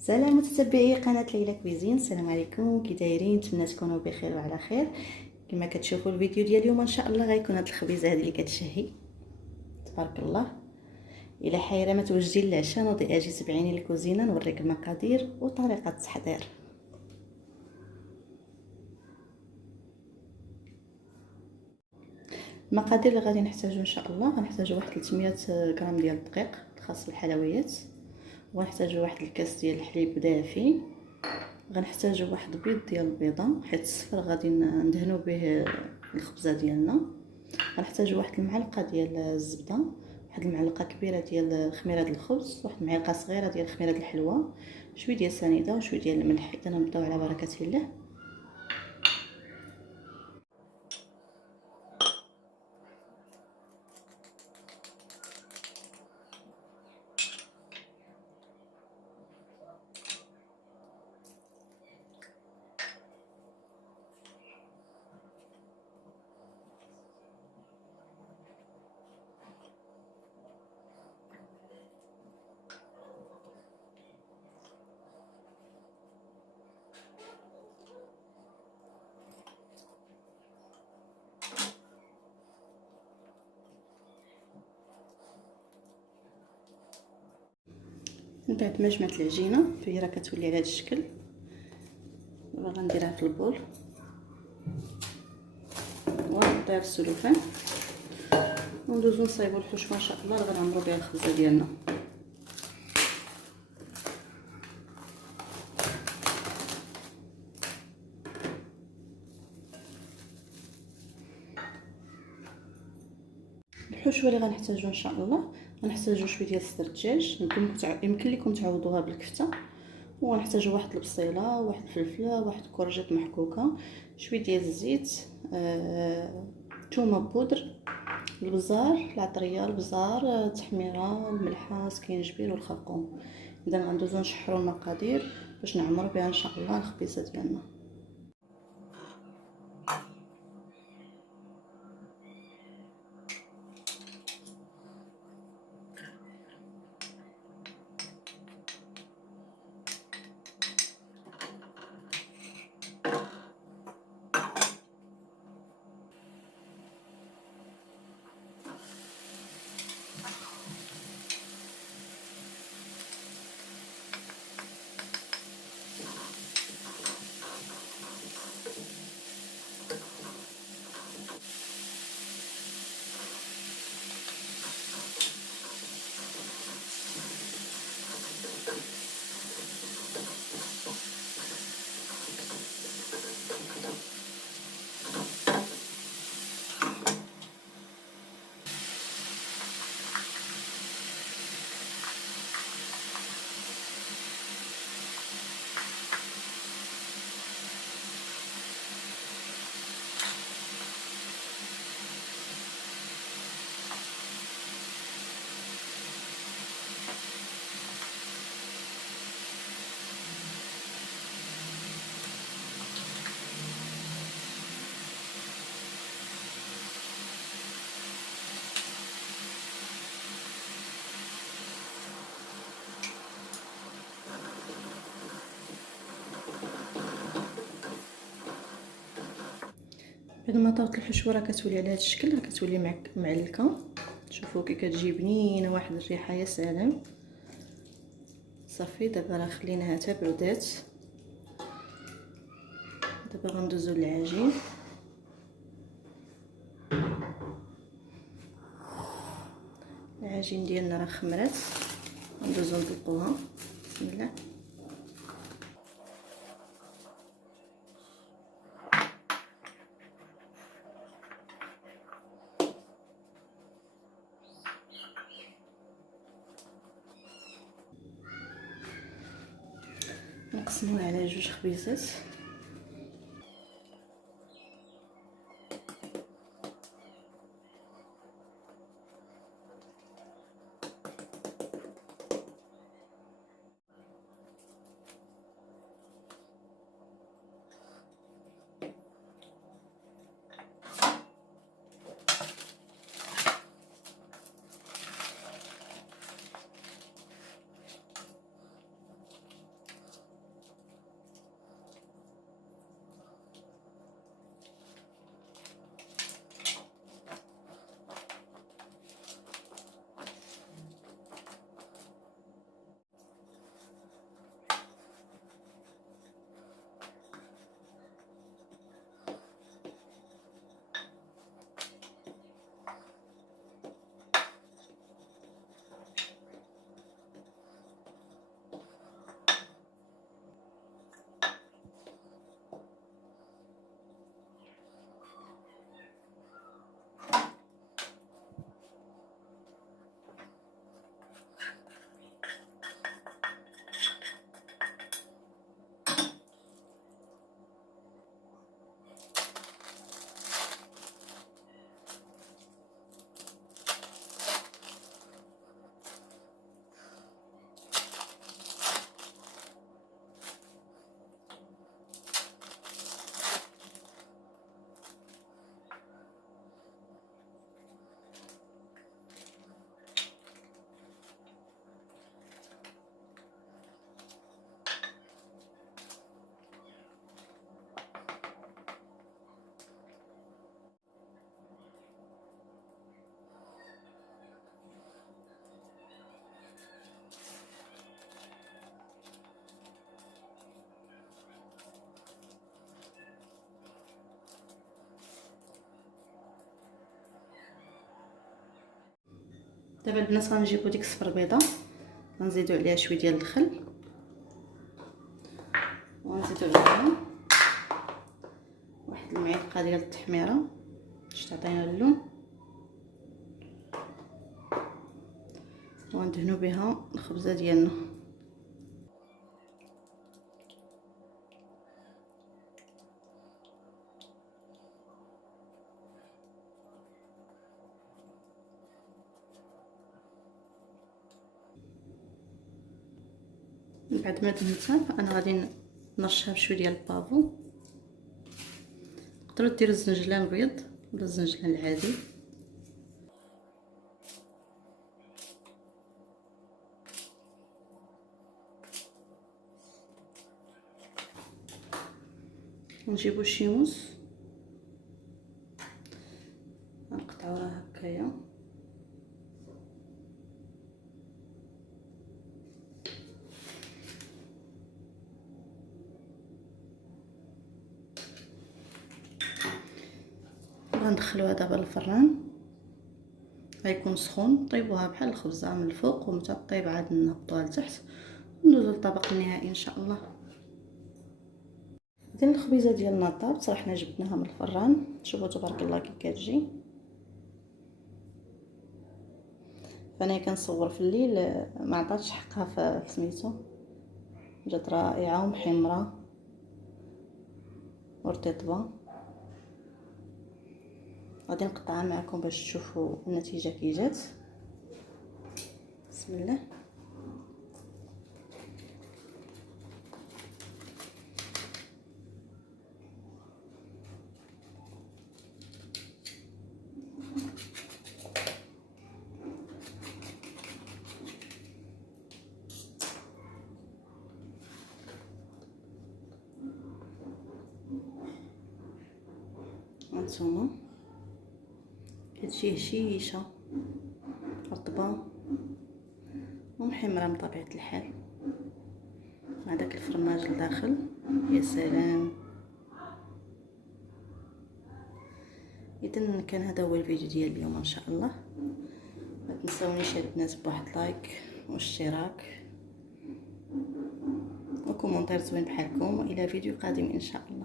سلام متتبعي قناه ليلى كويزين، السلام عليكم، كي دايرين؟ نتمنى تكونوا بخير وعلى خير. كما كتشوفوا الفيديو ديال اليوم ان شاء الله غيكون هاد الخبيزه هذه اللي كتشهي تبارك الله. الا حايره ما توجدي للعشاء نوضي اجي تبعيني للكوزينه نوريك المقادير وطريقه التحضير. المقادير اللي غادي نحتاجو ان شاء الله، غنحتاجو واحد 300 غرام ديال الدقيق الخاص بالحلويات، وغنحتاجو واحد الكاس ديال الحليب دافي، غنحتاجو واحد بيض ديال البيضه حيت الصفر غادي ندهنو به الخبزه ديالنا. غنحتاجو واحد المعلقه ديال الزبده، واحد المعلقه كبيره ديال خميره الخبز، واحد المعلقه صغيره ديال خميره الحلوى، شويه ديال سنيده وشويه ديال الملح. اذا نبداو على بركه الله. من بعد ما جمعت العجينه فهي راه كتولي على هذا الشكل. دابا غنديرها في البول ونحطيها في السلوفان وندوزو نصايبو الحشوه ان شاء الله اللي غنعمرو بها الخبزه ديالنا. الحشوه اللي غنحتاجو ان شاء الله، غنحتاجو شويه ديال صدر الدجاج، يمكن لكم تعوضوها بالكفته، وغنحتاجو واحد البصيله، واحد الفلفله، واحد كرجات محكوكه، شويه ديال الزيت، ثومه بودر، البزار، العطريه، البزار، التحميره، الملحه، السكينجبير والخرقوم. اذا غندوزو نشحروا المقادير باش نعمروا بها ان شاء الله الخبيزه ديالنا. بعد ما طابت الحشوه راه كتولي على هذا الشكل، راه كتولي معلكه. شوفوا كي كتجي بنينه، واحد الريحه يا سلام. صافي دابا راه خليناها حتى بردات. دابا غندوزو للعجين. العجين ديالنا راه خمرات، غندوزو نطلقوها. بسم الله. نقسموها على جوج خبيزات. دابا البنات غنجيبو ديك الصفر بيضه، غنزيدو عليها شويه ديال الخل، وغنزيدو عليها واحد المعلقه ديال التحميره باش تعطينا اللون، وندهنو بها الخبزه ديالنا. من بعد ما دهنتها انا غادي نرشها بشويه ديال البافو. تقدروا ديروا الزنجلان البيض ولا الزنجلان العادي. نجيبو الشيموس نقطعو راه هكايا، غندخلوها دابا للفران، غيكون سخون. طيبوها بحال الخبزه من الفوق ومتى طيب عاد نهبطوها لتحت وندوزو للطبق النهائي ان شاء الله. ديال الخبيزه ديالنا طابت، راه حنا جبناها من الفران. شوفوا تبارك الله كي كتجي. فانا كنصور في الليل ما عطاتش حقها في سميتو، جات رائعه ومحمره ورطيطبه. غادي نقطعها معكم باش تشوفوا النتيجه كي جات. بسم الله. هانتوما كتجي هشيشه رطبه ومحمره من طبيعه الحال، هذاك الفرماج لداخل. يا سلام. اذا كان هذا هو الفيديو ديال اليوم ان شاء الله. ما تنساونيش البنات بواحد لايك واشتراك وكومونتير زوين بحالكم، والى فيديو قادم ان شاء الله.